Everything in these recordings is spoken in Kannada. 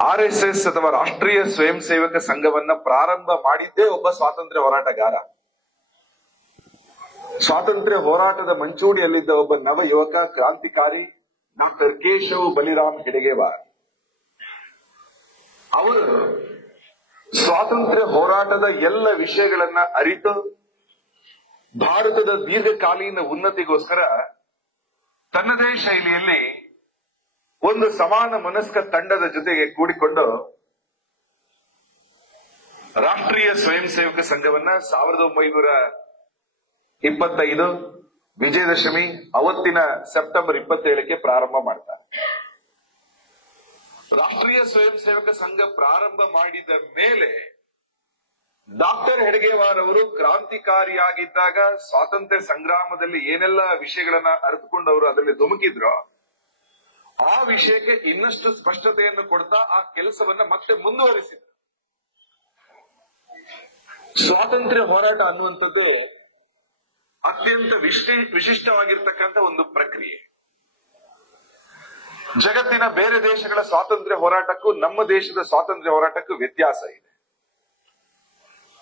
RSS ಅಥವಾ ರಾಷ್ಟ್ರೀಯ ಸ್ವಯಂ ಸೇವಕ ಸಂಘವನ್ನ ಪ್ರಾರಂಭ ಮಾಡಿದ್ದೇ ಒಬ್ಬ ಸ್ವಾತಂತ್ರ್ಯ ಹೋರಾಟಗಾರ. ಸ್ವಾತಂತ್ರ್ಯ ಹೋರಾಟದ ಮಂಚೂಣಿಯಲ್ಲಿದ್ದ ಒಬ್ಬ ನವ ಯುವಕ ಕ್ರಾಂತಿಕಾರಿ ಡಾಕ್ಟರ್ ಕೇಶವ್ ಬಲಿರಾಮ್ ಹೆಡಗೇವಾರ್. ಅವರು ಸ್ವಾತಂತ್ರ್ಯ ಹೋರಾಟದ ಎಲ್ಲ ವಿಷಯಗಳನ್ನ ಅರಿತು ಭಾರತದ ದೀರ್ಘಕಾಲೀನ ಉನ್ನತಿಗೋಸ್ಕರ ತನ್ನದೇ ಶೈಲಿಯಲ್ಲಿ ಒಂದು ಸಮಾನ ಮನಸ್ಕ ತಂಡದ ಜೊತೆಗೆ ಕೂಡಿಕೊಂಡು ರಾಷ್ಟ್ರೀಯ ಸ್ವಯಂ ಸೇವಕ ಸಂಘವನ್ನ 1925 ವಿಜಯದಶಮಿ ಅವತ್ತಿನ ಸೆಪ್ಟೆಂಬರ್ 27ಕ್ಕೆ ಪ್ರಾರಂಭ ಮಾಡ್ತಾರೆ. ರಾಷ್ಟ್ರೀಯ ಸ್ವಯಂ ಸೇವಕ ಸಂಘ ಪ್ರಾರಂಭ ಮಾಡಿದ ಮೇಲೆ ಡಾಕ್ಟರ್ ಹೆಡಗೇವಾರ್ ಅವರು ಕ್ರಾಂತಿಕಾರಿಯಾಗಿದ್ದಾಗ ಸ್ವಾತಂತ್ರ್ಯ ಸಂಗ್ರಾಮದಲ್ಲಿ ಏನೆಲ್ಲ ವಿಷಯಗಳನ್ನ ಅರಿತುಕೊಂಡವರು ಅದರಲ್ಲಿ ಧುಮುಕಿದ್ರು, ಆ ವಿಷಯಕ್ಕೆ ಇನ್ನಷ್ಟು ಸ್ಪಷ್ಟತೆಯನ್ನು ಕೊಡ್ತಾ ಆ ಕೆಲಸವನ್ನ ಮತ್ತೆ ಮುಂದುವರಿಸಿದ್ರು. ಸ್ವಾತಂತ್ರ್ಯ ಹೋರಾಟ ಅನ್ನುವಂಥದ್ದು ಅತ್ಯಂತ ವಿಶಿಷ್ಟವಾಗಿರ್ತಕ್ಕಂಥ ಒಂದು ಪ್ರಕ್ರಿಯೆ. ಜಗತ್ತಿನ ಬೇರೆ ದೇಶಗಳ ಸ್ವಾತಂತ್ರ್ಯ ಹೋರಾಟಕ್ಕೂ ನಮ್ಮ ದೇಶದ ಸ್ವಾತಂತ್ರ್ಯ ಹೋರಾಟಕ್ಕೂ ವ್ಯತ್ಯಾಸ ಇದೆ.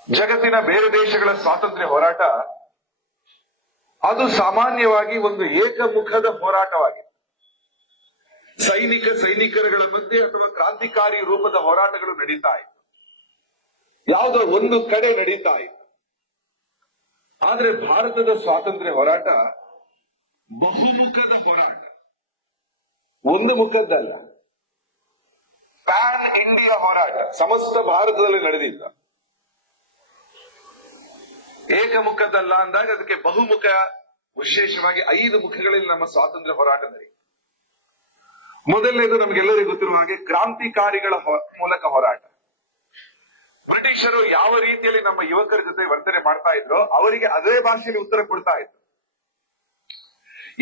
ಜಗತ್ತಿನ ಬೇರೆ ದೇಶಗಳ ಸ್ವಾತಂತ್ರ್ಯ ಹೋರಾಟ ಅದು ಸಾಮಾನ್ಯವಾಗಿ ಒಂದು ಏಕಮುಖದ ಹೋರಾಟವಾಗಿದೆ. ಸೈನಿಕರುಗಳ ಮಧ್ಯೆ ಅಥವಾ ಕ್ರಾಂತಿಕಾರಿ ರೂಪದ ಹೋರಾಟಗಳು ನಡೀತಾ ಇತ್ತು, ಯಾವುದೋ ಒಂದು ಕಡೆ ನಡೀತಾ ಇತ್ತು. ಆದ್ರೆ ಭಾರತದ ಸ್ವಾತಂತ್ರ್ಯ ಹೋರಾಟ ಬಹುಮುಖದ ಹೋರಾಟ, ಒಂದು ಮುಖದ್ದಲ್ಲ. ಪ್ಯಾನ್ ಇಂಡಿಯಾ ಹೋರಾಟ ಸಮಸ್ತ ಭಾರತದಲ್ಲಿ ನಡೆದಿದ್ದ. ಏಕಮುಖದ್ದಲ್ಲ ಅಂದಾಗ ಅದಕ್ಕೆ ಬಹುಮುಖ, ವಿಶೇಷವಾಗಿ 5 ಮುಖಗಳಲ್ಲಿ ನಮ್ಮ ಸ್ವಾತಂತ್ರ್ಯ ಹೋರಾಟ ನಡೆಯಿತು. ಮೊದಲನೇದು ನಮಗೆಲ್ಲರಿಗೂ ಗೊತ್ತಿರುವ ಹಾಗೆ ಕ್ರಾಂತಿಕಾರಿಗಳ ಮೂಲಕ ಹೋರಾಟ. ಬ್ರಿಟಿಷರು ಯಾವ ರೀತಿಯಲ್ಲಿ ನಮ್ಮ ಯುವಕರ ಜೊತೆ ವರ್ತನೆ ಮಾಡ್ತಾ ಇದ್ರು ಅವರಿಗೆ ಅದೇ ಭಾಷೆಯಲ್ಲಿ ಉತ್ತರ ಕೊಡ್ತಾ ಇದ್ರು.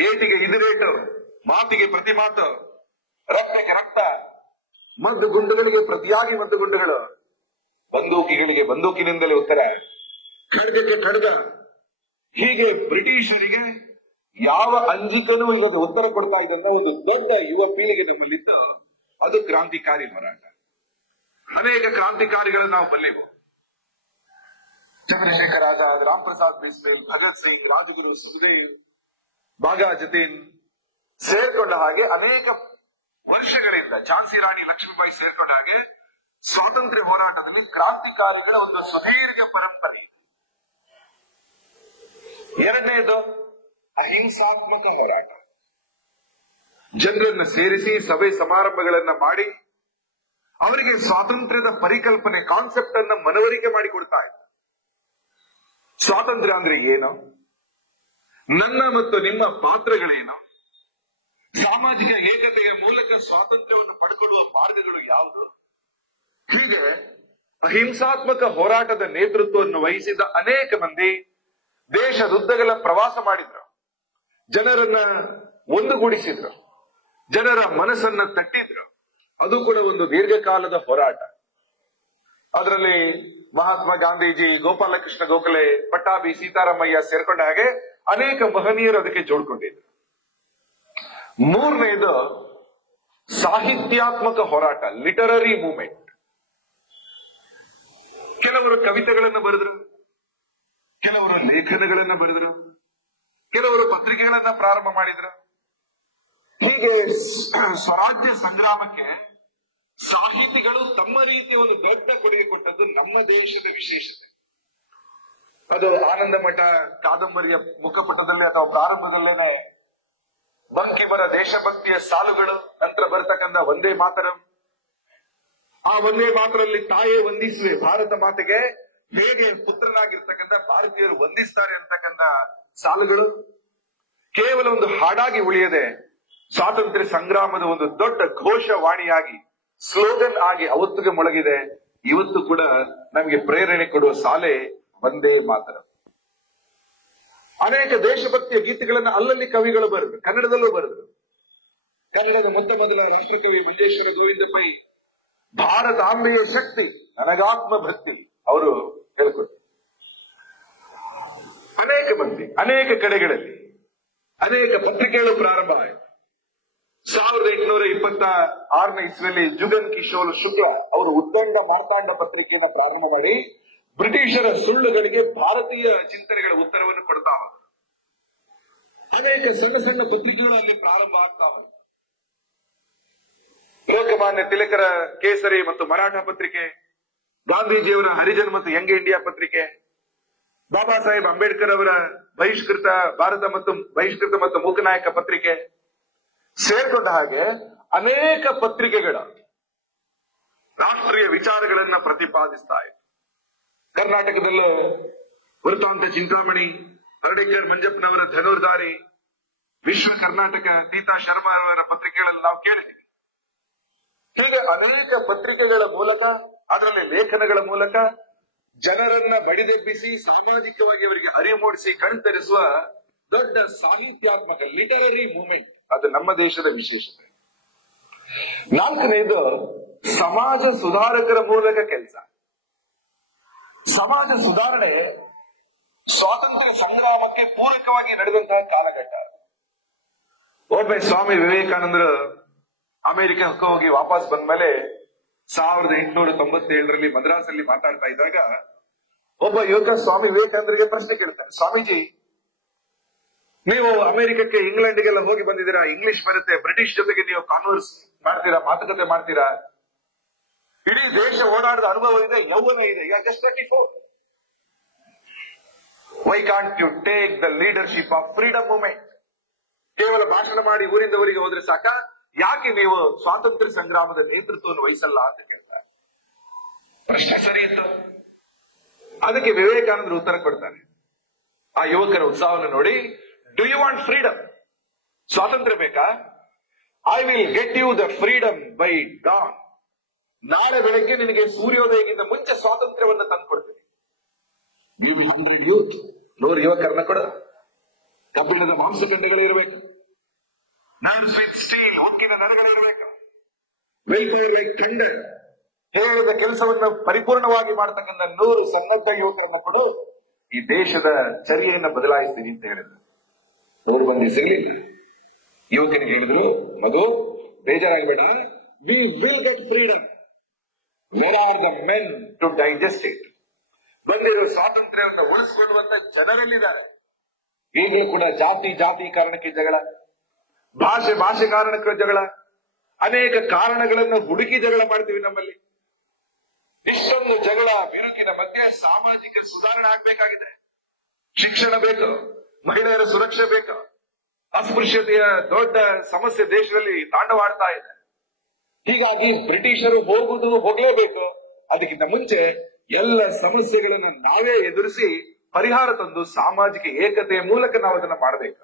ಏಟಿಗೆ ಇದುರೇಟು, ಮಾತಿಗೆ ಪ್ರತಿ ಮಾತು, ರಕ್ತಕ್ಕೆ ರಕ್ತ, ಮದ್ದು ಗುಂಡುಗಳಿಗೆ ಪ್ರತಿಯಾಗಿ ಮದ್ದು ಗುಂಡುಗಳು, ಬಂದೂಕಿಗಳಿಗೆ ಬಂದೂಕಿನಿಂದಲೇ ಉತ್ತರ, ಖಡ್ಗಕ್ಕೆ ಖಡ್ಗ. ಹೀಗೆ ಬ್ರಿಟಿಷರಿಗೆ ಯಾವ ಅಂಜಿಕನೂ ಇಲ್ಲದ ಉತ್ತರ ಕೊಡ್ತಾ ಇದ್ದಂತ ಒಂದು ದೊಡ್ಡ ಯುವ ಪೀಳಿಗೆ ನಮ್ಮಲ್ಲಿದ್ದು ಅದು ಕ್ರಾಂತಿಕಾರಿ ಹೋರಾಟ. ಅನೇಕ ಕ್ರಾಂತಿಕಾರಿಗಳನ್ನು ನಾವು ಬಲ್ಲೆವು. ಚಂದ್ರಶೇಖರ್ ಆಜಾದ್, ರಾಮ್ ಪ್ರಸಾದ್ ಬಿಸ್ಮಿಲ್, ಭಗತ್ ಸಿಂಗ್, ರಾಜಗುರು, ಸುಖದೇವ್, ಬಾಘಾ ಜತೀನ್ ಸೇರ್ಕೊಂಡ ಹಾಗೆ ಅನೇಕ ವರ್ಷಗಳಿಂದ ಝಾನ್ಸಿ ರಾಣಿ ಲಕ್ಷ್ಮೀಬಾಯಿ ಸೇರ್ಕೊಂಡ ಹಾಗೆ ಸ್ವಾತಂತ್ರ್ಯ ಹೋರಾಟದಲ್ಲಿ ಕ್ರಾಂತಿಕಾರಿಗಳ ಒಂದು ಸುದೀರ್ಘ ಪರಂಪರೆ. ಎರಡನೇದು ಅಹಿಂಸಾತ್ಮಕ ಹೋರಾಟ. ಜನರನ್ನ ಸೇರಿಸಿ ಸಭೆ ಸಮಾರಂಭಗಳನ್ನ ಮಾಡಿ ಅವರಿಗೆ ಸ್ವಾತಂತ್ರ್ಯದ ಪರಿಕಲ್ಪನೆ, ಕಾನ್ಸೆಪ್ಟ್ ಅನ್ನ ಮನವರಿಕೆ ಮಾಡಿಕೊಡ್ತಾ ಇತ್ತು. ಸ್ವಾತಂತ್ರ್ಯ ಅಂದ್ರೆ ಏನು, ನನ್ನ ಮತ್ತು ನಿಮ್ಮ ಪಾತ್ರಗಳೇನು, ಸಾಮಾಜಿಕ ಏಕತೆಯ ಮೂಲಕ ಸ್ವಾತಂತ್ರ್ಯವನ್ನು ಪಡ್ಕೊಳ್ಳುವ ಮಾರ್ಗಗಳು ಯಾವುದು. ಹೀಗೆ ಅಹಿಂಸಾತ್ಮಕ ಹೋರಾಟದ ನೇತೃತ್ವವನ್ನು ವಹಿಸಿದ ಅನೇಕ ಮಂದಿ ದೇಶದುದ್ದಗಲ ಪ್ರವಾಸ ಮಾಡಿದ್ರು, ಜನರನ್ನ ಒಂದುಗೂಡಿಸಿದ್ರು, ಜನರ ಮನಸ್ಸನ್ನ ತಟ್ಟಿದ್ರು. ಅದು ಕೂಡ ಒಂದು ದೀರ್ಘಕಾಲದ ಹೋರಾಟ. ಅದರಲ್ಲಿ ಮಹಾತ್ಮ ಗಾಂಧೀಜಿ, ಗೋಪಾಲಕೃಷ್ಣ ಗೋಖಲೆ, ಪಟ್ಟಾಭಿ ಸೀತಾರಾಮಯ್ಯ ಸೇರ್ಕೊಂಡ ಹಾಗೆ ಅನೇಕ ಮಹನೀಯರು ಅದಕ್ಕೆ ಜೋಡ್ಕೊಂಡಿದ್ರು. ಮೂರನೇದು ಸಾಹಿತ್ಯಾತ್ಮಕ ಹೋರಾಟ, ಲಿಟರರಿ ಮೂವ್ಮೆಂಟ್. ಕೆಲವರು ಕವಿತೆಗಳನ್ನು ಬರೆದ್ರು, ಕೆಲವರು ಲೇಖನಗಳನ್ನ ಬರೆದ್ರು, ಕೆಲವರು ಪತ್ರಿಕೆಗಳನ್ನ ಪ್ರಾರಂಭ ಮಾಡಿದ್ರು. ಹೀಗೆ ಸ್ವರಾಜ್ಯ ಸಂಗ್ರಾಮಕ್ಕೆ ಸಾಹಿತಿಗಳು ತಮ್ಮ ರೀತಿಯ ಒಂದು ದೊಡ್ಡ ಕೊಡುಗೆ ಕೊಟ್ಟದ್ದು ನಮ್ಮ ದೇಶದ ವಿಶೇಷತೆ. ಅದು ಆನಂದ ಮಠ ಕಾದಂಬರಿಯ ಮುಖಪುಟದಲ್ಲಿ ಅಥವಾ ಪ್ರಾರಂಭದಲ್ಲೇನೆ ಬಂಕಿಮರ ದೇಶಭಕ್ತಿಯ ಸಾಲುಗಳು, ನಂತರ ಬರ್ತಕ್ಕಂಥ ವಂದೇ ಮಾತರಂ. ಆ ವಂದೇ ಮಾತರಲ್ಲಿ ತಾಯೇ ವಂದಿಸುವೆ ಭಾರತ ಮಾತೆಗೆ, ಹೇಗೆ ಪುತ್ರನಾಗಿರ್ತಕ್ಕಂಥ ಭಾರತೀಯರು ವಂದಿಸ್ತಾರೆ ಅಂತಕ್ಕಂಥ ಸಾಲುಗಳು ಕೇವಲ ಒಂದು ಹಾಡಾಗಿ ಉಳಿಯದೆ ಸ್ವಾತಂತ್ರ್ಯ ಸಂಗ್ರಾಮದ ಒಂದು ದೊಡ್ಡ ಘೋಷವಾಣಿಯಾಗಿ, ಸ್ಲೋಗನ್ ಆಗಿ ಅವತ್ತಿಗೆ ಮೊಳಗಿದೆ. ಇವತ್ತು ಕೂಡ ನಮಗೆ ಪ್ರೇರಣೆ ಕೊಡುವ ಸಾಲೆ ವಂದೇ ಮಾತರಂ. ಅನೇಕ ದೇಶಭಕ್ತಿಯ ಗೀತೆಗಳನ್ನ ಅಲ್ಲಲ್ಲಿ ಕವಿಗಳು ಬರೆದ್ರು, ಕನ್ನಡದಲ್ಲೂ ಬರೆದ್ರು. ಕನ್ನಡದ ಮೊತ್ತ ಮೊದಲ ರಾಷ್ಟ್ರಕವಿ ಮಂಜೇಶ್ವರ ಗೋವಿಂದ ಪೈ ಭಾರತಾಂಬೆಯ ಶಕ್ತಿ ನನಗಾತ್ಮ ಭಕ್ತಿ ಅವರು ಹೇಳ್ಕೊಟ್ರು. ಅನೇಕ ಮಂದಿ ಅನೇಕ ಕಡೆಗಳಲ್ಲಿ ಅನೇಕ ಪತ್ರಿಕೆಗಳು ಪ್ರಾರಂಭ ಆಯಿತು. 1826 ಇಸ್ವಿಯಲ್ಲಿ ಜುಗನ್ ಕಿಶೋರ್ ಶುಕ್ಲ ಅವರು ಉದ್ದಂಡ ಮಾರ್ತಾಂಡ ಪತ್ರಿಕೆಯನ್ನು ಪ್ರಾರಂಭ ಮಾಡಿ ಬ್ರಿಟಿಷರ ಸುಳ್ಳುಗಳಿಗೆ ಭಾರತೀಯ ಚಿಂತನೆಗಳ ಉತ್ತರವನ್ನು ಕೊಡ್ತಾ ಹೋದರು. ಅನೇಕ ಸಣ್ಣ ಸಣ್ಣ ಪತ್ರಿಕೆಗಳು ಅಲ್ಲಿ ಪ್ರಾರಂಭ ಆಗ್ತಾ ಹೋದವು. ಲೋಕಮಾನ್ಯ ತಿಲಕರ ಕೇಸರಿ ಮತ್ತು ಮರಾಠ ಪತ್ರಿಕೆ, ಗಾಂಧೀಜಿಯವರ ಹರಿಜನ್ ಮತ್ತು ಯಂಗ್ ಇಂಡಿಯಾ ಪತ್ರಿಕೆ, ಬಾಬಾ ಸಾಹೇಬ್ ಅಂಬೇಡ್ಕರ್ ಅವರ ಬಹಿಷ್ಕೃತ ಭಾರತ ಮತ್ತು ಬಹಿಷ್ಕೃತ ಮತ್ತು ಮೂಕನಾಯಕ ಪತ್ರಿಕೆ ಸೇರ್ಕೊಂಡ ಹಾಗೆ ಅನೇಕ ಪತ್ರಿಕೆಗಳ ರಾಷ್ಟ್ರೀಯ ವಿಚಾರಗಳನ್ನ ಪ್ರತಿಪಾದಿಸ್ತಾ ಇತ್ತು. ಕರ್ನಾಟಕದಲ್ಲೂ ವೃತ್ತಾಂತ ಚಿಂತಾಮಣಿ, ಹರ್ಡೇಕರ್ ಮಂಜಪ್ಪನವರ ಧನುರ್ಧಾರಿ, ವಿಶ್ವ ಕರ್ನಾಟಕ, ಸೀತಾ ಶರ್ಮಾ ಅವರ ಪತ್ರಿಕೆಗಳಲ್ಲಿ ನಾವು ಕೇಳಿದ್ದೀವಿ. ಹೀಗೆ ಅನೇಕ ಪತ್ರಿಕೆಗಳ ಮೂಲಕ, ಅದರಲ್ಲಿ ಲೇಖನಗಳ ಮೂಲಕ ಜನರನ್ನ ಬಡಿದೆಬ್ಬಿಸಿ ಸಾಮಾಜಿಕವಾಗಿ ಅವರಿಗೆ ಅರಿವು ಮೂಡಿಸಿ ಕಣ್ತರಿಸುವ ದೊಡ್ಡ ಸಾಹಿತ್ಯಾತ್ಮಕ ಲಿಟರರಿ ಮೂವ್ಮೆಂಟ್ ಅದು ನಮ್ಮ ದೇಶದ ವಿಶೇಷತೆ. ನಾಲ್ಕನೇದು ಸಮಾಜ ಸುಧಾರಕರ ಮೂಲಕ ಕೆಲಸ. ಸಮಾಜ ಸುಧಾರಣೆ ಸ್ವಾತಂತ್ರ್ಯ ಸಂಗ್ರಾಮಕ್ಕೆ ಪೂರಕವಾಗಿ ನಡೆದಂತಹ ಕಾಲಘಟ್ಟ. ಒಬ್ಬ ಸ್ವಾಮಿ ವಿವೇಕಾನಂದರು ಅಮೆರಿಕಕ್ಕೆ ಹೋಗಿ ವಾಪಸ್ ಬಂದ ಮೇಲೆ 1897ರಲ್ಲಿ ಮದ್ರಾಸಲ್ಲಿ ಮಾತಾಡ್ತಾ ಇದ್ದಾಗ ಒಬ್ಬ ಯುವಕ ಸ್ವಾಮಿ ವಿವೇಕಾನಂದರಿಗೆ ಪ್ರಶ್ನೆ ಕೇಳ್ತಾನೆ, ಸ್ವಾಮೀಜಿ, ನೀವು ಅಮೆರಿಕಕ್ಕೆ ಇಂಗ್ಲೆಂಡ್ಗೆಲ್ಲ ಹೋಗಿ ಬಂದಿದ್ದೀರಾ, ಇಂಗ್ಲಿಷ್ ಬರುತ್ತೆ, ಬ್ರಿಟಿಷ್ ಜೊತೆಗೆ ನೀವು ಕಾನ್ವರ್ಸ್ ಮಾಡ್ತೀರಾ, ಮಾತುಕತೆ ಮಾಡ್ತೀರಾ, ಇಡೀ ದೇಶ ಓಡಾಡದ ಅನುಭವ ಇದೆ, ಯೌವನ ಇದೆ, just 34. Why can't you take the leadership of freedom movement? ಕೇವಲ ಭಾಷಣ ಮಾಡಿ ಊರಿಂದ ಊರಿಗೆ ಹೋದ್ರೆ ಸಾಕ, ಯಾಕೆ ನೀವು ಸ್ವಾತಂತ್ರ್ಯ ಸಂಗ್ರಾಮದ ನೇತೃತ್ವವನ್ನು ವಹಿಸಲ್ಲ ಅಂತ ಕೇಳ್ತಾರೆ. ಪ್ರಶ್ನೆ ಸರಿ ಅಂತ ಅದಕ್ಕೆ ವಿವೇಕಾನಂದರು ಉತ್ತರ ಕೊಡ್ತಾರೆ. ಆ ಯುವಕರ ಉತ್ಸಾಹವನ್ನು ನೋಡಿ, ಡು ಯು ವಾಂಟ್ ಫ್ರೀಡಮ್? ಸ್ವಾತಂತ್ರ್ಯ ಬೇಕಾ? I will get you the freedom by dawn. ನಾಳೆ ಬೆಳಗ್ಗೆ ನಿನಗೆ ಸೂರ್ಯೋದಯಕ್ಕಿಂತ ಮುಂಚೆ ಸ್ವಾತಂತ್ರ್ಯವನ್ನು ತಂದುಕೊಡ್ತೀನಿ. 100 ಯೂತ್, 100 ಯುವಕರನ್ನ ಕೊಡ. ಕಬ್ಬಿಣದ ಮಾಂಸಖಂಡಗಳು ಇರಬೇಕು, ನರ್ವ್ಸ್ ವಿತ್ ಸ್ಟೀಲ್, ಉಕ್ಕಿನ ನರಗಳಿರಬೇಕು, ವಿಲ್ ಪವರ್ ಲೈಕ್ ಥಂಡರ್, ಹೇಳಿದ ಕೆಲಸವನ್ನು ಪರಿಪೂರ್ಣವಾಗಿ ಮಾಡತಕ್ಕಂಥ 100 ಸನ್ನದ್ಧ ಯುವಕರನ್ನ ಕೊಡು, ಈ ದೇಶದ ಚರ್ಯೆಯನ್ನು ಬದಲಾಯಿಸ್ತೀನಿ ಅಂತ ಹೇಳಿದ್ರು. 100 ಮಂದಿ ಸಿಗಲಿಲ್ಲ. ಯುವಕನಿಗೆ ಹೇಳಿದ್ರು, ಮಗು ಬೇಜಾರಾಗಬೇಡ, we will get freedom. Where are the men to digest it? ಬಂದಿರೋ ಸ್ವಾತಂತ್ರ್ಯವನ್ನು ಉಳಿಸಿಕೊಳ್ಳುವಂತ ಜನರಲ್ಲಿದ್ದಾರೆ. ಈಗಲೂ ಕೂಡ ಜಾತಿ ಕಾರಣಕ್ಕೆ ಜಗಳ, ಭಾಷೆ ಕಾರಣಕ್ಕೆ ಜಗಳ, ಅನೇಕ ಕಾರಣಗಳನ್ನು ಹುಡುಕಿ ಜಗಳ ಮಾಡ್ತೀವಿ ನಮ್ಮಲ್ಲಿ. ಇಷ್ಟೊಂದು ಜಗಳ ಬಿರುಕಿನ ಮಧ್ಯೆ ಸಾಮಾಜಿಕ ಸುಧಾರಣೆ ಆಗ್ಬೇಕಾಗಿದೆ. ಶಿಕ್ಷಣ ಬೇಕು, ಮಹಿಳೆಯರ ಸುರಕ್ಷೆ ಬೇಕು. ಅಸ್ಪೃಶ್ಯತೆಯ ದೊಡ್ಡ ಸಮಸ್ಯೆ ದೇಶದಲ್ಲಿ ತಾಂಡವಾಡ್ತಾ ಇದೆ. ಹೀಗಾಗಿ ಬ್ರಿಟಿಷರು ಹೋಗಲೇಬೇಕು. ಅದಕ್ಕಿಂತ ಮುಂಚೆ ಎಲ್ಲ ಸಮಸ್ಯೆಗಳನ್ನು ನಾವೇ ಎದುರಿಸಿ ಪರಿಹಾರ ತಂದು ಸಾಮಾಜಿಕ ಏಕತೆಯ ಮೂಲಕ ನಾವು ಅದನ್ನು ಮಾಡಬೇಕು.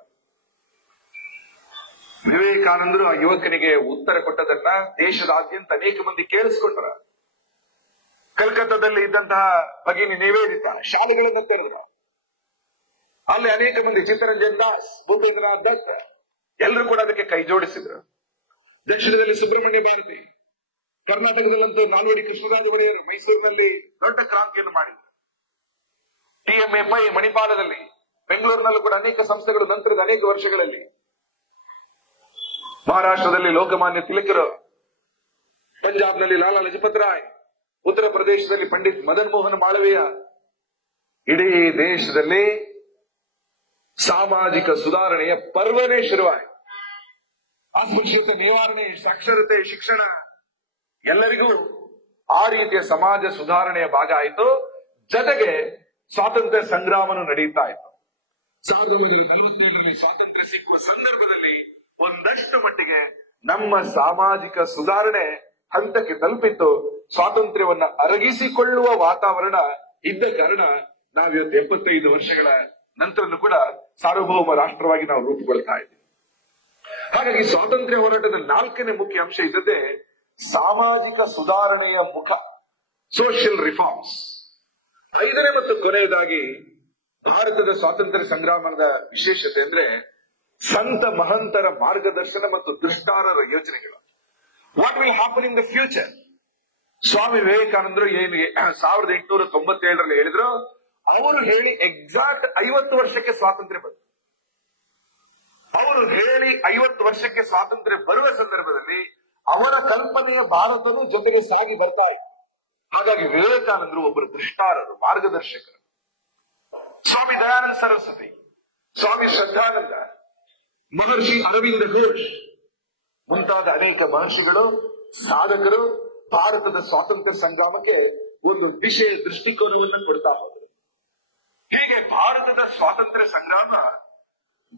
ವಿವೇಕಾನಂದರು ಆ ಯುವಕನಿಗೆ ಉತ್ತರ ಕೊಟ್ಟದನ್ನ ದೇಶದಾದ್ಯಂತ ಅನೇಕ ಮಂದಿ ಕೇಳಿಸ್ಕೊಂಡ್ರ. ಕಲ್ಕತ್ತಾದಲ್ಲಿ ಇದ್ದಂತಹ ಭಗಿನಿ ನಿವೇದಿತ ಶಾಲೆಗಳನ್ನು ತೆರೆದ್ರು. ಅಲ್ಲಿ ಅನೇಕ ಮಂದಿ, ಚಿತ್ತರಂಜನ್ ದಾಸ್, ಭೂಪೇಂದ್ರನಾಥ್ ದತ್ತ, ಎಲ್ಲರೂ ಕೂಡ ಅದಕ್ಕೆ ಕೈ ಜೋಡಿಸಿದ್ರು. ದಕ್ಷಿಣದಲ್ಲಿ ಸುಬ್ರಹ್ಮಣ್ಯ ಭಾರತಿ, ಕರ್ನಾಟಕದಲ್ಲಂತೂ ನಾಲ್ವಡಿ ಕೃಷ್ಣರಾಜ ಒಡೆಯರು ಮೈಸೂರಿನಲ್ಲಿ ದೊಡ್ಡ ಕ್ರಾಂತಿಯನ್ನು ಮಾಡಿದ್ರು. TMFI ಮಣಿಪಾಲದಲ್ಲಿ, ಬೆಂಗಳೂರಿನಲ್ಲೂ ಕೂಡ ಅನೇಕ ಸಂಸ್ಥೆಗಳು ನಂತರದ ಅನೇಕ ವರ್ಷಗಳಲ್ಲಿ. ಮಹಾರಾಷ್ಟ್ರದಲ್ಲಿ ಲೋಕಮಾನ್ಯ ತಿಲಕರು, ಪಂಜಾಬ್ನಲ್ಲಿ ಲಾಲಾ ಲಜಪತ್ ರಾಯ್, ಉತ್ತರ ಪ್ರದೇಶದಲ್ಲಿ ಪಂಡಿತ್ ಮದನ್ ಮೋಹನ್ ಮಾಳವೀಯ. ಇಡೀ ದೇಶದಲ್ಲಿ ಸಾಮಾಜಿಕ ಸುಧಾರಣೆಯ ಪರ್ವನೇ ಶುರುವಾಯಿತು. ಅಸ್ಪೃಶ್ಯತೆ ನಿವಾರಣೆ, ಸಾಕ್ಷರತೆ, ಶಿಕ್ಷಣ, ಎಲ್ಲರಿಗೂ ಆ ರೀತಿಯ ಸಮಾಜ ಸುಧಾರಣೆಯ ಭಾಗ ಆಯಿತು. ಜೊತೆಗೆ ಸ್ವಾತಂತ್ರ್ಯ ಸಂಗ್ರಾಮನು ನಡೀತಾ ಇತ್ತು. 1940ರಲ್ಲಿ ಸ್ವಾತಂತ್ರ್ಯ ಸಿಕ್ಕುವ ಸಂದರ್ಭದಲ್ಲಿ ಒಂದಷ್ಟು ಮಟ್ಟಿಗೆ ನಮ್ಮ ಸಾಮಾಜಿಕ ಸುಧಾರಣೆ ಹಂತಕ್ಕೆ ತಲುಪಿತ್ತು. ಸ್ವಾತಂತ್ರ್ಯವನ್ನ ಅರಗಿಸಿಕೊಳ್ಳುವ ವಾತಾವರಣ ಇದ್ದ ಕಾರಣ ನಾವಿವತ್ತು 75 ವರ್ಷಗಳ ನಂತರನೂ ಕೂಡ ಸಾರ್ವಭೌಮ ರಾಷ್ಟ್ರವಾಗಿ ನಾವು ರೂಪುಗೊಳ್ತಾ ಇದ್ದೀವಿ. ಹಾಗಾಗಿ ಸ್ವಾತಂತ್ರ್ಯ ಹೋರಾಟದ 4ನೇ ಮುಖ್ಯ ಅಂಶ ಇದ್ದದ್ದೇ ಸಾಮಾಜಿಕ ಸುಧಾರಣೆಯ ಮುಖ, ಸೋಷಿಯಲ್ ರಿಫಾರ್ಮ್ಸ್. 5ನೇ ಮತ್ತು ಕೊನೆಯದಾಗಿ ಭಾರತದ ಸ್ವಾತಂತ್ರ್ಯ ಸಂಗ್ರಾಮದ ವಿಶೇಷತೆ ಅಂದ್ರೆ ಸಂತ ಮಹಂತರ ಮಾರ್ಗದರ್ಶನ ಮತ್ತು ದುಷ್ಟಾರರ ಯೋಚನೆಗಳು. What will happen in the future? Swami ವಿವೇಕಾನಂದರು ಏನು 1897ರಲ್ಲಿ ಹೇಳಿದ್ರು, ಅವರು ಹೇಳಿ ಎಕ್ಸಾಕ್ಟ್ 50 ವರ್ಷಕ್ಕೆ ಸ್ವಾತಂತ್ರ್ಯ ಬಂತು. ಅವರು ಹೇಳಿ 50 ವರ್ಷಕ್ಕೆ ಸ್ವಾತಂತ್ರ್ಯ ಬರುವ ಸಂದರ್ಭದಲ್ಲಿ ಅವರ ಕಲ್ಪನೆಯ ಭಾರತನೂ ಜೊತೆಗೆ ಸಾಗಿ ಬರ್ತಾ ಇದೆ. ಹಾಗಾಗಿ ವಿವೇಕಾನಂದರು ಒಬ್ಬರು ದೃಷ್ಟಾರರು, ಮಾರ್ಗದರ್ಶಕರು. ಸ್ವಾಮಿ ದಯಾನಂದ ಸರಸ್ವತಿ, ಸ್ವಾಮಿ ಶ್ರದ್ಧಾನಂದ, ಮಹರ್ಷಿ ಅರವಿಂದ ಘೋಷ್ ಮುಂತಾದ ಅನೇಕ ಮಹರ್ಷಿಗಳು, ಸಾಧಕರು ಭಾರತದ ಸ್ವಾತಂತ್ರ್ಯ ಸಂಗ್ರಾಮಕ್ಕೆ ಒಂದು ವಿಶೇಷ ದೃಷ್ಟಿಕೋನವನ್ನು ಕೊಡ್ತಾ ಹೋದರು. ಹೀಗೆ ಭಾರತದ ಸ್ವಾತಂತ್ರ್ಯ ಸಂಗ್ರಾಮ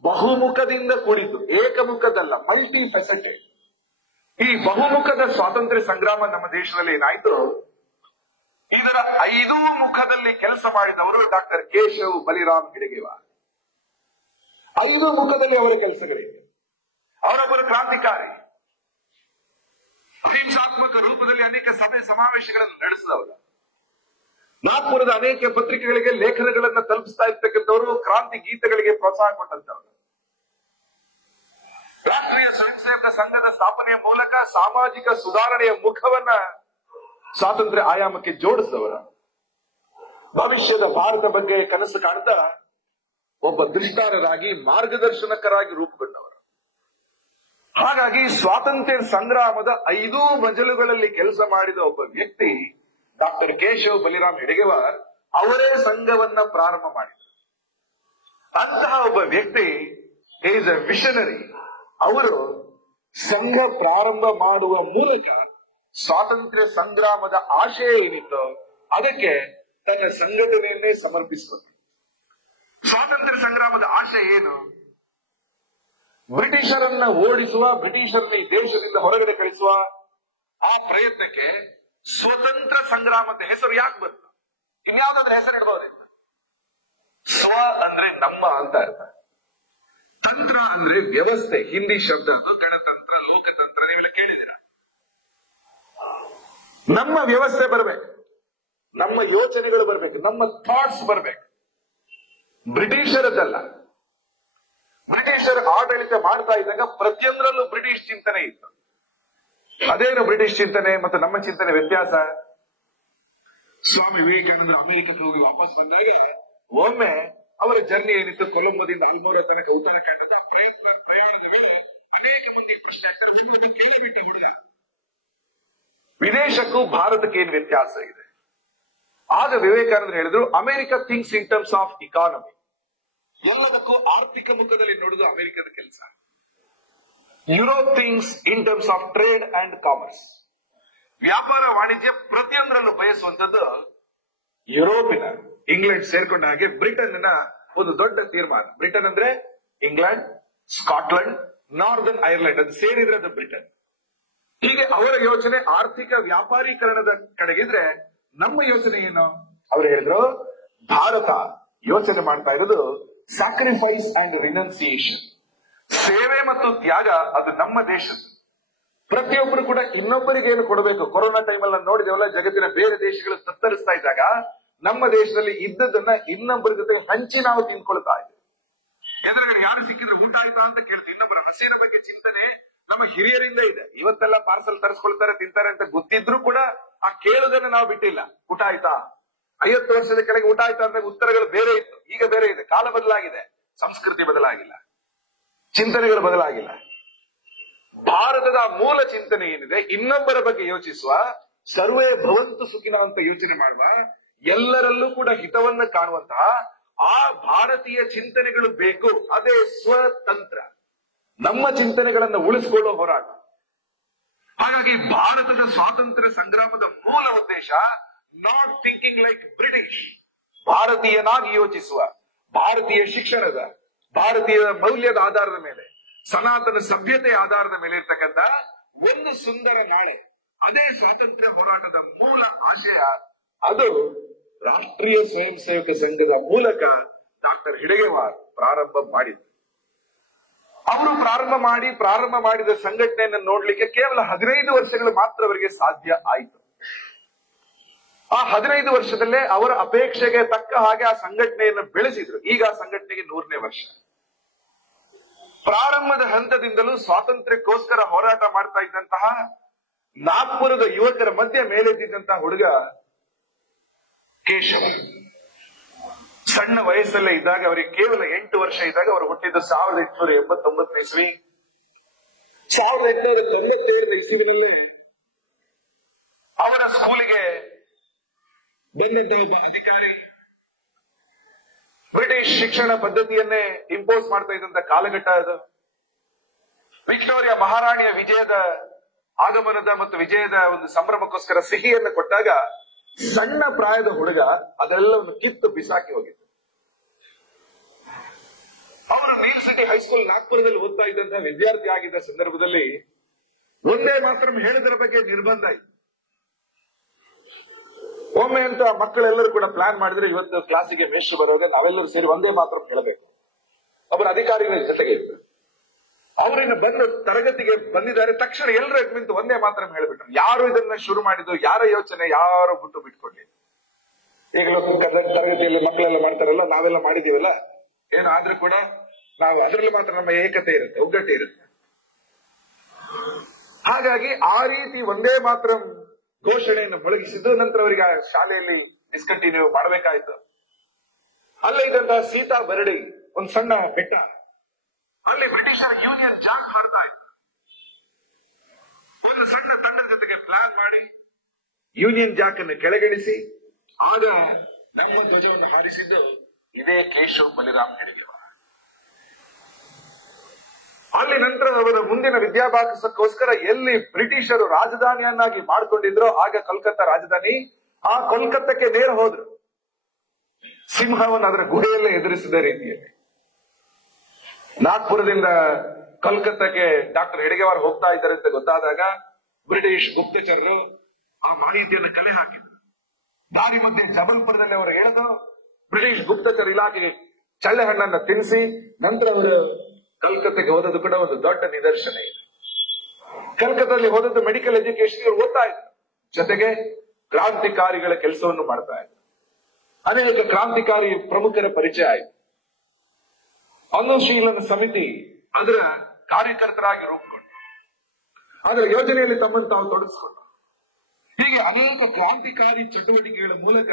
ಬಹುಮುಖದಿಂದ ಕೂಡಿದ್ದು, ಏಕಮುಖದಲ್ಲ, ಮಲ್ಟಿ ಫೆಸೆಟೆಡ್. ಈ ಬಹುಮುಖದ ಸ್ವಾತಂತ್ರ್ಯ ಸಂಗ್ರಾಮ ನಮ್ಮ ದೇಶದಲ್ಲಿ ಏನಾಯ್ತು, ಇದರ 5 ಮುಖದಲ್ಲಿ ಕೆಲಸ ಮಾಡಿದವರು ಡಾಕ್ಟರ್ ಕೇಶವ್ ಬಲಿರಾಮ್ ಹೆಡಗೇವಾರ್. 5 ಮುಖದಲ್ಲಿ ಅವರ ಕೆಲಸಗಳಿವೆ. ಅವರೊಬ್ಬರು ಕ್ರಾಂತಿಕಾರಿ, ಅಹಿಂಸಾತ್ಮಕ ರೂಪದಲ್ಲಿ ಅನೇಕ ಸಭೆ ಸಮಾವೇಶಗಳನ್ನು ನಡೆಸಿದವರು, ನಾಗ್ಪುರದ ಅನೇಕ ಪತ್ರಿಕೆಗಳಿಗೆ ಲೇಖನಗಳನ್ನು ತಲುಪಿಸ್ತಾ ಇರ್ತಕ್ಕಂಥವರು, ಕ್ರಾಂತಿ ಗೀತೆಗಳಿಗೆ ಪ್ರೋತ್ಸಾಹ ಕೊಟ್ಟಂತವರು, ರಾಷ್ಟ್ರೀಯ ಸ್ವಯಂ ಸೇವಕ ಸಂಘದ ಸ್ಥಾಪನೆಯ ಮೂಲಕ ಸಾಮಾಜಿಕ ಸುಧಾರಣೆಯ ಮುಖವನ್ನ ಸ್ವಾತಂತ್ರ್ಯ ಆಯಾಮಕ್ಕೆ ಜೋಡಿಸಿದವರ, ಭವಿಷ್ಯದ ಭಾರತ ಬಗ್ಗೆ ಕನಸು ಕಾಣ್ತಾ ಒಬ್ಬ ದೃಷ್ಟಾರರಾಗಿ ಮಾರ್ಗದರ್ಶನಕರಾಗಿ ರೂಪುಗೊಂಡವರು. ಹಾಗಾಗಿ ಸ್ವಾತಂತ್ರ್ಯ ಸಂಗ್ರಾಮದ 5 ಮಜಲುಗಳಲ್ಲಿ ಕೆಲಸ ಮಾಡಿದ ಒಬ್ಬ ವ್ಯಕ್ತಿ ಡಾಕ್ಟರ್ ಕೇಶವ್ ಬಲಿರಾಮ್ ಹೆಡಗೇವಾರ್. ಅವರೇ ಸಂಘವನ್ನ ಪ್ರಾರಂಭ ಮಾಡಿದರು. ಅಂತಹ ಒಬ್ಬ ವ್ಯಕ್ತಿ ಈಸ್ ಎ ವಿಷನರಿ. ಅವರು ಸಂಘ ಪ್ರಾರಂಭ ಮಾಡುವ ಮೂಲಕ ಸ್ವಾತಂತ್ರ್ಯ ಸಂಗ್ರಾಮದ ಆಶಯ ಏನಿತ್ತು ಅದಕ್ಕೆ ತನ್ನ ಸಂಘಟನೆಯನ್ನೇ ಸಮರ್ಪಿಸಿದರು. ಸ್ವಾತಂತ್ರ್ಯ ಸಂಗ್ರಾಮದ ಆಶಯ ಏನು? ಬ್ರಿಟಿಷರನ್ನ ಓಡಿಸುವ, ಬ್ರಿಟಿಷರನ್ನ ಈ ದೇಶದಿಂದ ಹೊರಗಡೆ ಕಳಿಸುವ ಆ ಪ್ರಯತ್ನಕ್ಕೆ ಸ್ವತಂತ್ರ ಸಂಗ್ರಾಮ ಅಂತ ಹೆಸರು ಯಾಕೆ ಬಂತು? ಇನ್ಯಾವುದಾದ್ರೂ ಹೆಸರು ಇಡಬಹುದಿತ್ತು. ಸ್ವ ಅಂದ್ರೆ ನಮ್ಮ ಅಂತ ಅರ್ಥ, ತಂತ್ರ ಅಂದ್ರೆ ವ್ಯವಸ್ಥೆ, ಹಿಂದಿ ಶಬ್ದ ಅದು. ಗಣತಂತ್ರ, ಲೋಕತಂತ್ರ ನೀವೆಲ್ಲ ಕೇಳಿದಿರ. ನಮ್ಮ ವ್ಯವಸ್ಥೆ ಬರಬೇಕು, ನಮ್ಮ ಯೋಚನೆಗಳು ಬರಬೇಕು, ನಮ್ಮ ಥಾಟ್ಸ್ ಬರಬೇಕು, ಬ್ರಿಟಿಷರದ್ದಲ್ಲ. ಬ್ರಿಟಿಷರ್ ಆಡಳಿತ ಮಾಡ್ತಾ ಇದ್ದಾಗ ಪ್ರತಿಯೊಂದರಲ್ಲೂ ಬ್ರಿಟಿಷ್ ಚಿಂತನೆ ಇತ್ತು. ಅದೇನು ಬ್ರಿಟಿಷ್ ಚಿಂತನೆ ಮತ್ತು ನಮ್ಮ ಚಿಂತನೆ ವ್ಯತ್ಯಾಸ? ಸ್ವಾಮಿ ವಿವೇಕಾನಂದ ಅಮೆರಿಕಕ್ಕೆ ಹೋಗಿ ವಾಪಸ್ ಬಂದಾಗ ಒಮ್ಮೆ ಅವರ ಜರ್ನಿ ಏನಿತ್ತು, ಕೊಲಂಬೋದಿಂದ ಆಲ್ಮೋರ ತನಕ ಉತ್ತರಾಖಂಡದ ಪ್ರಯಾಣದ ವೇಳೆ ಅನೇಕ ಮಂದಿ ಪ್ರಶ್ನೆ ಕೇಳಿಬಿಟ್ಟು ಬಿಡ್ತಾರೆ, ವಿದೇಶಕ್ಕೂ ಭಾರತಕ್ಕೆ ಏನು ವ್ಯತ್ಯಾಸ ಇದೆ? ಆಗ ವಿವೇಕಾನಂದರು ಹೇಳಿದ್ರು, America thinks in terms of economy. ಎಲ್ಲದಕ್ಕೂ ಆರ್ಥಿಕ ಮುಖದಲ್ಲಿ ನೋಡುವುದು ಅಮೆರಿಕದ ಕೆಲಸ. Europe thinks in terms of trade and commerce. ವ್ಯಾಪಾರ ವಾಣಿಜ್ಯ ಪ್ರತಿಯೊಂದರಲ್ಲೂ ಬಯಸುವಂತದ್ದು ಯುರೋಪಿನ, ಇಂಗ್ಲೆಂಡ್ ಸೇರ್ಕೊಂಡ ಹಾಗೆ ಬ್ರಿಟನ್ ನ ಒಂದು ದೊಡ್ಡ ತೀರ್ಮಾನ. ಬ್ರಿಟನ್ ಅಂದ್ರೆ ಇಂಗ್ಲೆಂಡ್, ಸ್ಕಾಟ್ಲೆಂಡ್, ನಾರ್ದರ್ನ್ ಐರ್ಲೆಂಡ್, ಅದು ಸೇರಿದ್ರೆ ಅದು ಬ್ರಿಟನ್. ಹೀಗೆ ಅವರ ಯೋಚನೆ ಆರ್ಥಿಕ ವ್ಯಾಪಾರೀಕರಣದ ಕಡೆಗಿದ್ರೆ ನಮ್ಮ ಯೋಚನೆ ಏನು? ಅವರು ಹೇಳಿದ್ರು, ಭಾರತ ಯೋಚನೆ ಮಾಡ್ತಾ ಇರೋದು ಸ್ಯಾಕ್ರಿಫೈಸ್ ಅಂಡ್ ರಿನೌನ್ಸಿಯೇಷನ್, ಸೇವೆ ಮತ್ತು ತ್ಯಾಗ. ಅದು ನಮ್ಮ ದೇಶದ್ದು. ಪ್ರತಿಯೊಬ್ಬರು ಕೂಡ ಇನ್ನೊಬ್ಬರಿಗೆ ಏನು ಕೊಡಬೇಕು. ಕೊರೋನಾ ಟೈಮಲ್ಲಿ ನೋಡಿದೇವಲ್ಲ, ಜಗತ್ತಿನ ಬೇರೆ ದೇಶಗಳು ತತ್ತರಿಸ್ತಾ ಇದ್ದಾಗ ನಮ್ಮ ದೇಶದಲ್ಲಿ ಇದ್ದದನ್ನ ಇನ್ನೊಬ್ಬರ ಜೊತೆ ಹಂಚಿ ನಾವು ತಿನ್ಕೊಳ್ತಾ ಇದ್ದೇವೆ. ಎದುರುಗಡೆ ಯಾರು ಸಿಕ್ಕಿದ್ರೆ ಊಟ ಆಯ್ತಾ ಅಂತ ಕೇಳ್ತೀವಿ. ಇನ್ನೊಬ್ಬರ ಹಸಿರ ಬಗ್ಗೆ ಚಿಂತನೆ ನಮ್ಮ ಹಿರಿಯರಿಂದ ಇದೆ. ಇವತ್ತೆಲ್ಲ ಪಾರ್ಸಲ್ ತರಿಸ್ಕೊಳ್ತಾರೆ, ತಿಂತಾರೆ ಅಂತ ಗೊತ್ತಿದ್ರು ಕೂಡ ಆ ಕೇಳುವುದನ್ನ ನಾವು ಬಿಟ್ಟಿಲ್ಲ. ಊಟ ಆಯ್ತಾ? 50 ವರ್ಷದ ಕೆಳಗೆ ಊಟ ಆಯ್ತಾ ಅಂದಾಗ ಉತ್ತರಗಳು ಬೇರೆ ಇತ್ತು, ಈಗ ಬೇರೆ ಇದೆ. ಕಾಲ ಬದಲಾಗಿದೆ, ಸಂಸ್ಕೃತಿ ಬದಲಾಗಿಲ್ಲ, ಚಿಂತನೆಗಳು ಬದಲಾಗಿಲ್ಲ. ಭಾರತದ ಮೂಲ ಚಿಂತನೆ ಏನಿದೆ, ಇನ್ನೊಬ್ಬರ ಬಗ್ಗೆ ಯೋಚಿಸುವ, ಸರ್ವೇ ಭವಂತು ಸುಖಿನ ಅಂತ ಯೋಚನೆ ಮಾಡುವ, ಎಲ್ಲರಲ್ಲೂ ಕೂಡ ಹಿತವನ್ನ ಕಾಣುವಂತಹ ಆ ಭಾರತೀಯ ಚಿಂತನೆಗಳು ಬೇಕು. ಅದೇ ಸ್ವತಂತ್ರ, ನಮ್ಮ ಚಿಂತನೆಗಳನ್ನು ಉಳಿಸಿಕೊಳ್ಳುವ ಹೋರಾಟ. ಹಾಗಾಗಿ ಭಾರತದ ಸ್ವಾತಂತ್ರ್ಯ ಸಂಗ್ರಾಮದ ಮೂಲ ಉದ್ದೇಶ ನಾಟ್ ಥಿಂಕಿಂಗ್ ಲೈಕ್ ಬ್ರಿಟಿಷ್, ಭಾರತೀಯನಾಗಿ ಯೋಚಿಸುವ, ಭಾರತೀಯ ಶಿಕ್ಷಣದ, ಭಾರತೀಯ ಮೌಲ್ಯದ ಆಧಾರದ ಮೇಲೆ, ಸನಾತನ ಸಭ್ಯತೆಯ ಆಧಾರದ ಮೇಲೆ ಇರ್ತಕ್ಕಂಥ ಒಂದು ಸುಂದರ ನಾಳೆ. ಅದೇ ಸ್ವಾತಂತ್ರ್ಯ ಹೋರಾಟದ ಮೂಲ ಆಶಯ. ಅದು ರಾಷ್ಟ್ರೀಯ ಸ್ವಯಂ ಸೇವಕ ಸಂಘದ ಮೂಲಕ ಡಾಕ್ಟರ್ ಹೆಡಗೇವಾರ್ ಪ್ರಾರಂಭ ಮಾಡಿದ್ರು. ಅವರು ಪ್ರಾರಂಭ ಮಾಡಿದ ಸಂಘಟನೆಯನ್ನು ನೋಡ್ಲಿಕ್ಕೆ ಕೇವಲ 15 ವರ್ಷಗಳು ಮಾತ್ರ ಅವರಿಗೆ ಸಾಧ್ಯ ಆಯಿತು. ಆ 15 ವರ್ಷದಲ್ಲೇ ಅವರ ಅಪೇಕ್ಷೆಗೆ ತಕ್ಕ ಹಾಗೆ ಆ ಸಂಘಟನೆಯನ್ನು ಬೆಳೆಸಿದ್ರು. ಈಗ ಆ ಸಂಘಟನೆಗೆ 100ನೇ ವರ್ಷ. ಪ್ರಾರಂಭದ ಹಂತದಿಂದಲೂ ಸ್ವಾತಂತ್ರ್ಯಕ್ಕೋಸ್ಕರ ಹೋರಾಟ ಮಾಡ್ತಾ ಇದ್ದಂತಹ ನಾಗ್ಪುರದ ಯುವಕರ ಮಧ್ಯೆ ಮೇಲೆದ್ದಿದ್ದಂತಹ ಹುಡುಗ ಕೇಶವ. ಸಣ್ಣ ವಯಸ್ಸಲ್ಲೇ ಇದ್ದಾಗ, ಅವರಿಗೆ ಕೇವಲ 8 ವರ್ಷ ಇದ್ದಾಗ ಅವರು ಹುಟ್ಟಿದ್ದು 1889 ಇಸ್ವಿ. 1897 ಇಸ್ವಿನಲ್ಲಿ ಅವರ ಸ್ಕೂಲಿಗೆ ಬಂದಂತ ಒಬ್ಬ ಅಧಿಕಾರಿ ಬ್ರಿಟಿಷ್ ಶಿಕ್ಷಣ ಪದ್ಧತಿಯನ್ನೇ ಇಂಪೋಸ್ ಮಾಡ್ತಾ ಇದ್ದಂತ ಕಾಲಘಟ್ಟ ಅದು. ವಿಕ್ಟೋರಿಯಾ ಮಹಾರಾಣಿಯ ವಿಜಯದ ಆಗಮನದ ಮತ್ತು ವಿಜಯದ ಒಂದು ಸಂಭ್ರಮಕ್ಕೋಸ್ಕರ ಸಿಹಿಯನ್ನು ಕೊಟ್ಟಾಗ ಸಣ್ಣ ಪ್ರಾಯದ ಹುಡುಗ ಅದೆಲ್ಲವನ್ನು ಕಿತ್ತು ಬಿಸಾಕಿ ಹೋಗಿತ್ತು. ಅವರು ನೀಲ್ ಸಿಟಿ ಹೈಸ್ಕೂಲ್ ನಾಗ್ಪುರದಲ್ಲಿ ಓದ್ತಾ ಇದ್ದಂತಹ ವಿದ್ಯಾರ್ಥಿ ಆಗಿದ್ದ ಸಂದರ್ಭದಲ್ಲಿ ಒಂದೇ ಮಾತ್ರ ಹೇಳೋದ್ರ ಬಗ್ಗೆ ನಿರ್ಬಂಧ ಇತ್ತು. ಒಮ್ಮೆ ಅಂತ ಮಕ್ಕಳೆಲ್ಲರೂ ಕೂಡ ಪ್ಲಾನ್ ಮಾಡಿದ್ರೆ ಇವತ್ತು ಕ್ಲಾಸಿಗೆ ಮೇಷ್ಟ್ರು ಬರುವಾಗ ನಾವೆಲ್ಲರೂ ಸೇರಿ ಒಂದೇ ಮಾತ್ರ ಹೇಳಬೇಕು. ಅವರ ಅಧಿಕಾರಿಗಳ ಜೊತೆಗೆ ಇತ್ತು. ಅವರನ್ನು ಬಂದು ತರಗತಿಗೆ ಬಂದಿದ್ದಾರೆ, ತಕ್ಷಣ ಎಲ್ಲರೂ ನಿಂತು ಒಂದೇ ಮಾತ್ರ ಹೇಳ್ಬಿಟ್ರು. ಯಾರು ಇದನ್ನ ಶುರು ಮಾಡಿದ್ದು, ಯಾರ ಯೋಚನೆ, ಯಾರು ಬಿಟ್ಕೊಡ್ಲಿ. ಈಗಲೂ ತರಗತಿಯಲ್ಲಿ ಮಕ್ಕಳೆಲ್ಲ ಮಾಡ್ತಾರಲ್ಲ, ನಾವೆಲ್ಲ ಮಾಡಿದೀವಲ್ಲ, ಏನು ಆದ್ರೂ ಕೂಡ ನಾವು ಅದರಲ್ಲಿ ಮಾತ್ರ ನಮ್ಮ ಏಕತೆ ಇರುತ್ತೆ, ಒಗ್ಗಟ್ಟೆ ಇರುತ್ತೆ. ಹಾಗಾಗಿ ಆ ರೀತಿ ಒಂದೇ ಮಾತ್ರ ಘೋಷಣೆಯನ್ನು ಮೊಳಗಿಸಿದ್ದು. ನಂತರ ಅವರಿಗೆ ಶಾಲೆಯಲ್ಲಿ ಡಿಸ್ಕಂಟಿನ್ಯೂ ಮಾಡಬೇಕಾಯ್ತು. ಅಲ್ಲೇ ಇದ್ದಂತಹ ಸೀತಾ ಬರ್ಡಿ ಒಂದು ಸಣ್ಣ ಬೆಟ್ಟ, ಅಲ್ಲಿ ಬ್ರಿಟಿಷರ ಯೂನಿಯನ್ ಜಾಕ್ ಮಾಡ್ತಾ ಇತ್ತು. ಒಂದು ಸಣ್ಣ ತಂಡದ ಜೊತೆಗೆ ಪ್ಲಾನ್ ಮಾಡಿ ಯೂನಿಯನ್ ಜಾಕ್ ಅನ್ನು ಕೆಳಗಿಳಿಸಿ ಆಗ ನಮ್ಮ ಧ್ವಜವನ್ನು ಹಾರಿಸಿದ್ದು ಇದೇ ಕೇಶವ್ ಬಲಿರಾಮ್ ಹೆಡ್ಗೆ. ಅಲ್ಲಿ ನಂತರ ಅವರ ಮುಂದಿನ ವಿದ್ಯಾಭ್ಯಾಸಕ್ಕೋಸ್ಕರ ಎಲ್ಲಿ ಬ್ರಿಟಿಷರು ರಾಜಧಾನಿಯನ್ನಾಗಿ ಮಾಡಿಕೊಂಡಿದ್ರು, ಆಗ ಕೋಲ್ಕತ್ತಾ ರಾಜಧಾನಿ, ಆ ಕೋಲ್ಕತ್ತಾಕ್ಕೆ ನೇರ ಹೋದ್ರು. ಸಿಂಹವನ್ನು ಅದರ ಗುಹೆಯಲ್ಲೇ ಎದುರಿಸಿದ ರೀತಿಯಲ್ಲಿ ನಾಗ್ಪುರದಿಂದ ಕೋಲ್ಕತ್ತಾಕ್ಕೆ ಡಾಕ್ಟರ್ ಹೆಡ್ಗೇವಾರ್ ಹೋಗ್ತಾ ಇದ್ದಾರೆ ಅಂತ ಗೊತ್ತಾದಾಗ ಬ್ರಿಟಿಷ್ ಗುಪ್ತಚರರು ಆ ಮಾಹಿತಿಯನ್ನು ಕಲೆ ಹಾಕಿದ್ರು. ದಾರಿ ಮಧ್ಯೆ ಜಬಲ್ಪುರದಲ್ಲಿ ಅವರು ಹೇಳಿದ್ರು, ಬ್ರಿಟಿಷ್ ಗುಪ್ತಚರ ಇಲಾಖೆಗೆ ಚಳ್ಳೆ ಹಣ್ಣನ್ನು ತಿನ್ನಿಸಿ ನಂತರ ಅವರು ಕಲ್ಕತ್ತಾಗೆ ಹೋದದ್ದು ಕೂಡ ಒಂದು ದೊಡ್ಡ ನಿದರ್ಶನ ಇದೆ. ಕಲ್ಕತ್ತಾದಲ್ಲಿ ಹೋದದ್ದು ಮೆಡಿಕಲ್ ಎಜುಕೇಶನ್ ಓದ್ತಾ ಇದ್ರು, ಜೊತೆಗೆ ಕ್ರಾಂತಿಕಾರಿಗಳ ಕೆಲಸವನ್ನು ಮಾಡ್ತಾ ಇದ್ರು. ಅನೇಕ ಕ್ರಾಂತಿಕಾರಿ ಪ್ರಮುಖರ ಪರಿಚಯ ಆಯಿತು. ಅನುಶೀಲನ ಸಮಿತಿ ಅದರ ಕಾರ್ಯಕರ್ತರಾಗಿ ರೂಪುಗೊಂಡು ಅದರ ಯೋಜನೆಯಲ್ಲಿ ತಮ್ಮನ್ನು ತಾವು ತೊಡಗಿಸಿಕೊಂಡು ಹೀಗೆ ಅನೇಕ ಕ್ರಾಂತಿಕಾರಿ ಚಟುವಟಿಕೆಗಳ ಮೂಲಕ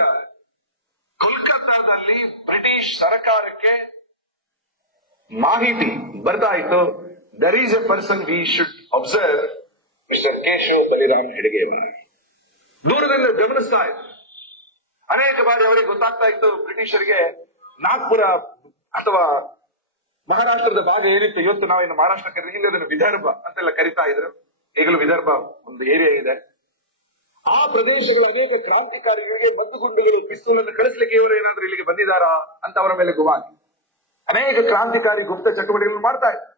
ಕೋಲ್ಕತ್ತಾದಲ್ಲಿ ಬ್ರಿಟಿಷ್ ಸರ್ಕಾರಕ್ಕೆ ಮಾಹಿತಿ ಬರ್ತಾ ಇತ್ತು. There is a person we should observe, mister Keshav Baliram Hedgewar. ದೂರದಿಂದ ಗಮನಿಸ್ತಾ ಇತ್ತು. ಅನೇಕ ಬಾರಿ ಅವರಿಗೆ ಗೊತ್ತಾಗ್ತಾ ಇತ್ತು ಬ್ರಿಟಿಷರಿಗೆ ನಾಗ್ಪುರ ಅಥವಾ ಮಹಾರಾಷ್ಟ್ರದ ಭಾಗ ಏನಿತ್ತು, ಇವತ್ತು ನಾವೇನು ಮಹಾರಾಷ್ಟ್ರ ಕರೀತೀವಿ, ಅದನ್ನು ವಿದರ್ಭ ಅಂತೆಲ್ಲ ಕರಿತಾ ಇದ್ರು. ಈಗಲೂ ವಿದರ್ಭ ಒಂದು ಏರಿಯಾ ಇದೆ. ಆ ಪ್ರದೇಶಗಳ ಅನೇಕ ಕ್ರಾಂತಿಕಾರಿಗಳಿಗೆ ಮದ್ದುಗುಂಡುಗಳು, ಪಿಸ್ತೂಲ್ ಅನ್ನು ಕಳಿಸ್ಲಿಕ್ಕೆ ಇವರು ಏನಾದ್ರೂ ಇಲ್ಲಿಗೆ ಬಂದಿದ್ದಾರಾ ಅಂತ ಅವರ ಮೇಲೆ ಗುಮಾನಿ. ಅನೇಕ ಕ್ರಾಂತಿಕಾರಿ ಗುಪ್ತ ಚಟುವಟಿಕೆಗಳನ್ನು ಮಾಡ್ತಾ ಇದ್ರು.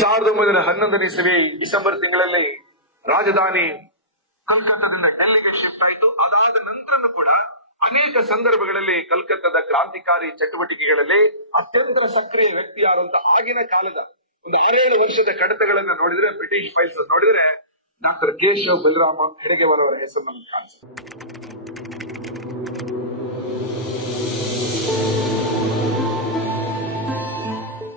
1911 ಇಸವಿ ಡಿಸೆಂಬರ್ ತಿಂಗಳಲ್ಲಿ ರಾಜಧಾನಿ ಕಲ್ಕತ್ತಾದಿಂದ ಡೆಲ್ಲಿಗೆ ಶಿಫ್ಟ್ ಆಯಿತು. ಅದಾದ ನಂತರನೂ ಕೂಡ ಅನೇಕ ಸಂದರ್ಭಗಳಲ್ಲಿ ಕಲ್ಕತ್ತಾದ ಕ್ರಾಂತಿಕಾರಿ ಚಟುವಟಿಕೆಗಳಲ್ಲಿ ಅತ್ಯಂತ ಸಕ್ರಿಯ ವ್ಯಕ್ತಿ ಯಾರು ಅಂತ ಆಗಿನ ಕಾಲದ ಒಂದು 6-7 ವರ್ಷದ ಕಡತಗಳನ್ನ ನೋಡಿದ್ರೆ, ಬ್ರಿಟಿಷ್ ಫೈಲ್ಸ್ ನೋಡಿದ್ರೆ ಡಾಕ್ಟರ್ ಕೇಶವ್ ಬಲಿರಾಮ್ ಹೆಡ್ಗೇವಾರ್ ಅವರ ಹೆಸರು ನಮಗೆ ಕಾಣಿಸುತ್ತೆ.